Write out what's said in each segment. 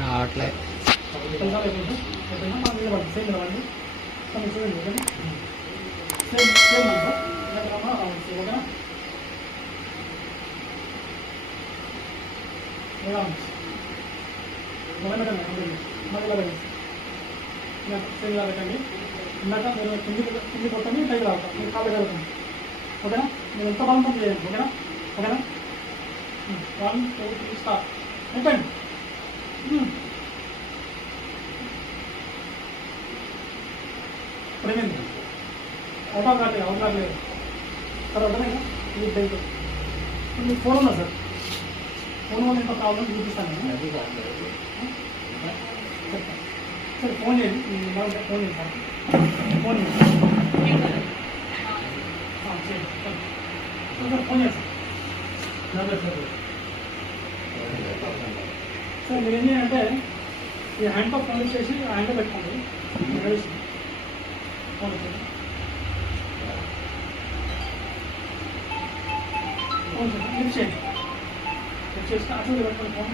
రావట్లే పెట్టండి ఇందాక మీరు కింది కొట్టండి పైకి రావుతాం మీరు కాళ్ళు కలుగుతాం ఓకేనా మీరు ఎంత బలంతం చేయండి ఓకేనా ఓకేనా 1 2 3 స్టార్ట్ పెట్టండి ఇప్పుడేమైంది అవుట్ కావట్లేదు సార్ అర్థమైనా ఇది బెల్ట్ ఇప్పుడు మీకు ఫోన్ ఉందా సార్ ఫోన్ వల్ల ఎంత ప్రాబ్లం చూపిస్తాను సార్ ఫోన్ చేయండి ఫోన్ చేయండి సార్ ఫోన్ చేయండి సార్ ఫోన్ చేయండి సార్ మీరు ఏం చేయాలంటే ఈ హ్యాండ్ పప్ కనెక్ట్ చేసి హ్యాండ్ పెట్టుకోండి ఫోన్ లిఫ్ట్ చేయండి లిఫ్ట్ చేసి అటు పెట్టుకోండి ఫోన్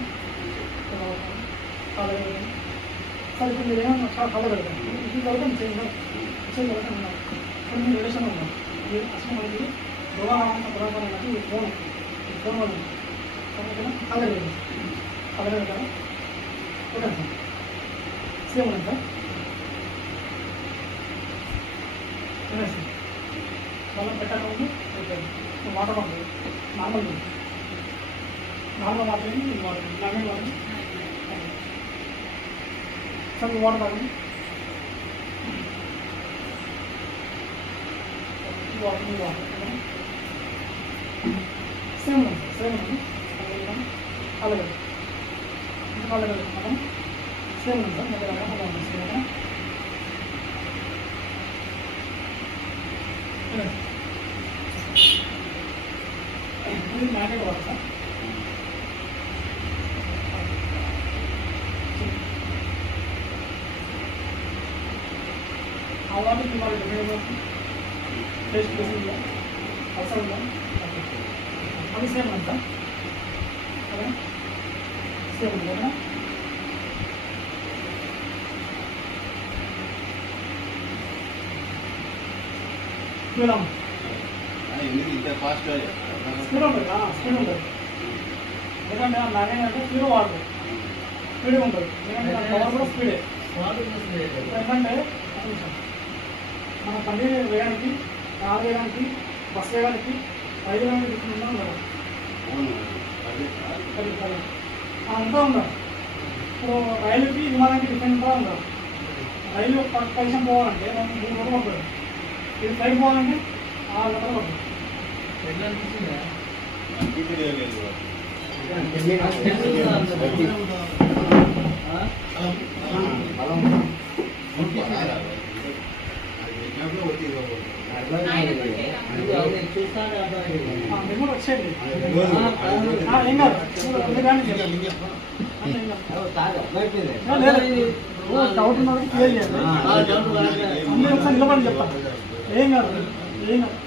కాల్ సార్ ఇప్పుడు మీరు ఏమన్నా కాల్ పెడతాను ఇది కలగడం చేయండి కలగడం ఇప్పుడు మీరు రిలేషన్ ఉన్నాం మీరు అసలు మనకి దూరం తర్వాత ఈ ఫోన్ వాళ్ళు కలగలేదు కలగలేదు కదా ఓకే సార్ సేమ్ ఉంది సార్ సార్ వాళ్ళని పెట్టాలి మాట్లాడండి నార్మల్ మాట్లాడి నార్మల్ వాడండి సార్ మీ వాటర్ తాగండి వాటర్ సేమ్ ఉంది సేమ్ ఉంది అలాగే ఇంకా అలాగే మేడం సేమ్ ఉంది సార్ దగ్గర సేమ్ ఇది మ్యాగ్నెట్ వాటర్ సార్ ఆ వాటర్ ఇవాళ టేస్ట్ చేసిందా అవసరం ఉందా అది సేమ్ అంతా అదే సేమ్ ఉంది కదా స్పీడ్ ఉంటుంది స్పీడ్ ఉంటుంది ఎందుకంటే నాణ్యం అంటే స్పీడ్ వాడదు స్పీడ్ ఉంటుంది ఎందుకంటే పవర్ కూడా స్పీడే ఎందుకంటే మన పని వేయడానికి కారు వేయడానికి బస్ వేయడానికి రైలు వేయడానికి డిఫరెంట్ ఉండదు అంతా ఉండదు ఇప్పుడు రైలుకి విమానానికి డిఫరెంట్గా ఉండదు రైలు పొజిషన్ పోవాలంటే మనం 3 రోజులు పడుతుంది ఇది ఫ్లైట్ పోవాలంటే 6 గంటలు పడుతుంది మీరు కూడా వచ్చేయండి ఏం కాదు డౌట్ ఉన్నది క్లియర్ చేయండి అన్నీ ఒకసారి నిలబడి చెప్తాను ఏం కాదు ఏం కాదు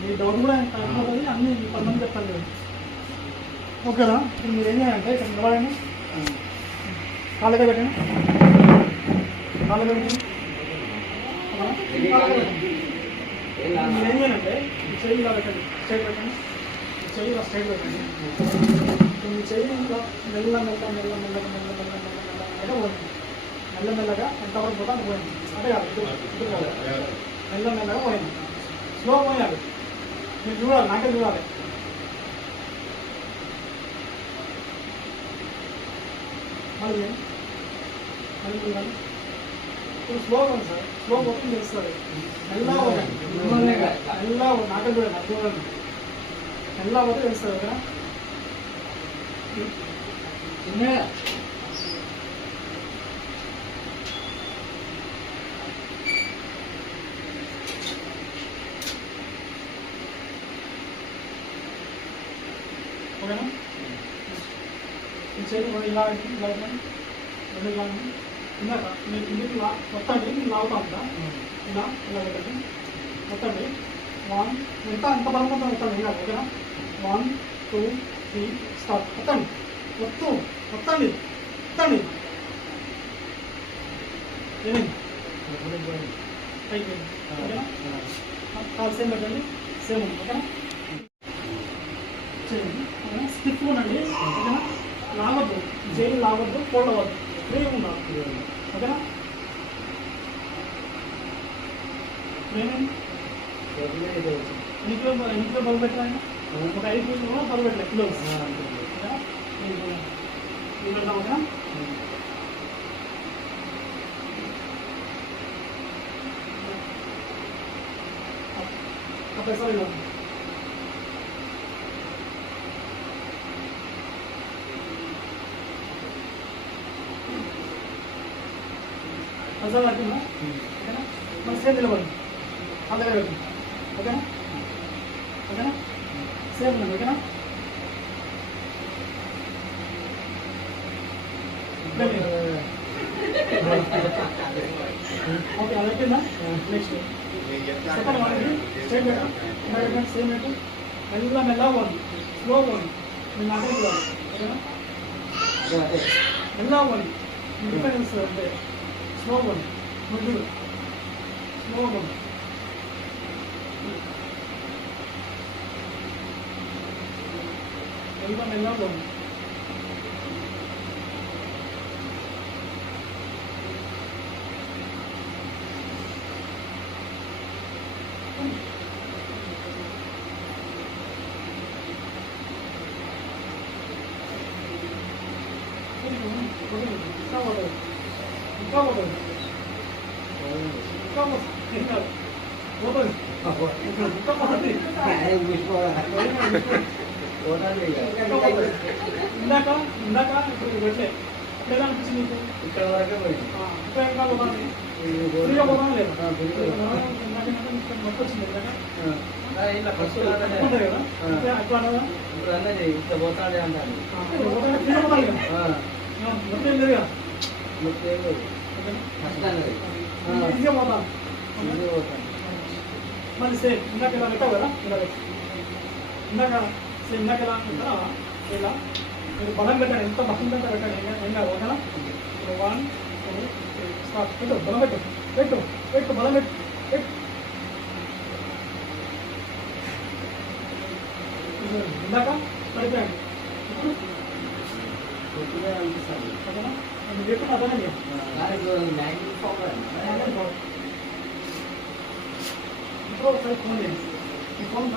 మీ డౌట్ కూడా కాకపోతే అన్నీ 10 మంది చెప్తాను కదా ఓకేనా ఇప్పుడు మీరు ఏం చేయాలంటే ఇక్కడ నిలబడండి కాళ్ళగా పెట్టండి కాళ్ళగా పెట్టండి మీరు ఏం చేయాలంటే ఈ చెయ్యి ఇలా పెట్టండి స్ట్రైట్ పెట్టండి ఈ చెయ్యి ఇలా స్ట్రైట్ పెట్టండి మీ చెయ్యి ఇంకా మెల్లగా పోయింది మెల్లమెల్లగా ఎంతవరకు పోతే అంత పోయింది అంటే కాదు ఇది కాదు మెల్లమెల్లగా పోయింది స్లో పోయాలి మీరు చూడాలి నాకే చూడాలి మళ్ళీ చూడాలి ఇప్పుడు స్లోగా ఉంది సార్ స్లో మొత్తం తెలుస్తుంది మెల్లగా మెల్లగా నాకే చూడండి అది చూడండి మెల్లగా పోతే తెలుస్తుంది ఓకేనా ఓకేనా ఈ చేతి ఇలా ఇలా రెండు ఇలా ఇందాక మీరు కిందికి మొత్తండి నేను లాగుతా ఉంటా ఇలా ఇలా పెట్టండి మొత్తండి 1 ఎంత బలం మొత్తం మొత్తండి ఇలా ఓకేనా 1 2 3 స్టార్ట్ మొత్తండి ఒత్తు ఒత్తండి ఒత్తండి. ఏమైంది అయిపోయింది. ఓకేనా కాలు సేమ్ పెట్టండి. సేమ్ ఉంది. ఓకేనా చేయండి. ఓకేనా స్టిఫ్ ఉండండి. ఓకేనా లాగద్దు, జైలు లాగద్దు, ఫోల్డ్ అవ్వద్దు, ఫ్రీ ఉండాలి. ఓకేనా ఏమైంది ఇంట్లో బరువు పెట్టాలి. ఒక 5 కిలో బరువు పెట్టలేదు కిలో. పెడతాం. ఓకేనా पैसा भी पैसा लाती ना. ओके ना मैं सेम लेवल हाथ लगा रखूँ. ओके ना सेम लेवल. ओके ना ओके अलग ना. नेक्स्ट సెకండ్ వాళ్ళకి స్ట్రైట్ పెట్టండి. సేమ్ పెట్టు. మెల్లగా మెల్లగా పోండి, స్లో పోండి. మీరు నాటే పోవాలి. ఓకేనా మెల్లగా పోండి. మీ డిఫరెన్స్ అంటే స్లో పోండి. ముగ్గురు స్లో పోండి. మెల్లగా పోండి. ఇందాక ఇప్పుడు పెట్టలే ఎట్లా అనిపించింది మీకు? ఇక్కడ వరకే పోయింది. ఇంకా ఇంకా పోతాను ఫ్రీగా పోతాను లేదు. మొత్తం వచ్చింది కదా అట్లా ఇట్లా పోతాడే అంటాను. ఫ్రీగా పోతాను కదా మొత్తం ఏం లేదు కదా. మొత్తం ఏం లేదు. ఈజీగా పోతాను. మళ్ళీ సేమ్ ఇందాక ఇలా పెట్టావు కదా. ఇలా పెట్టి ఇందాక సేమ్ ఇందాక ఎలా అనుకుంటా ఇలా మీరు బలం పెట్టండి. ఎంత బలం కంటే పెట్టండి. ఏం కాదు. ఓకేనా 1 2 3 స్టార్ట్. పెట్టు బలం పెట్టు పెట్టు పెట్టు బలం పెట్టు పెట్టు. ఇందాక పడిపోయండి. ఓకేనా మీరు చెప్పిన అర్థమైంది. ఇంకో ఒకసారి ఫోన్ చేయండి. ఈ ఫోన్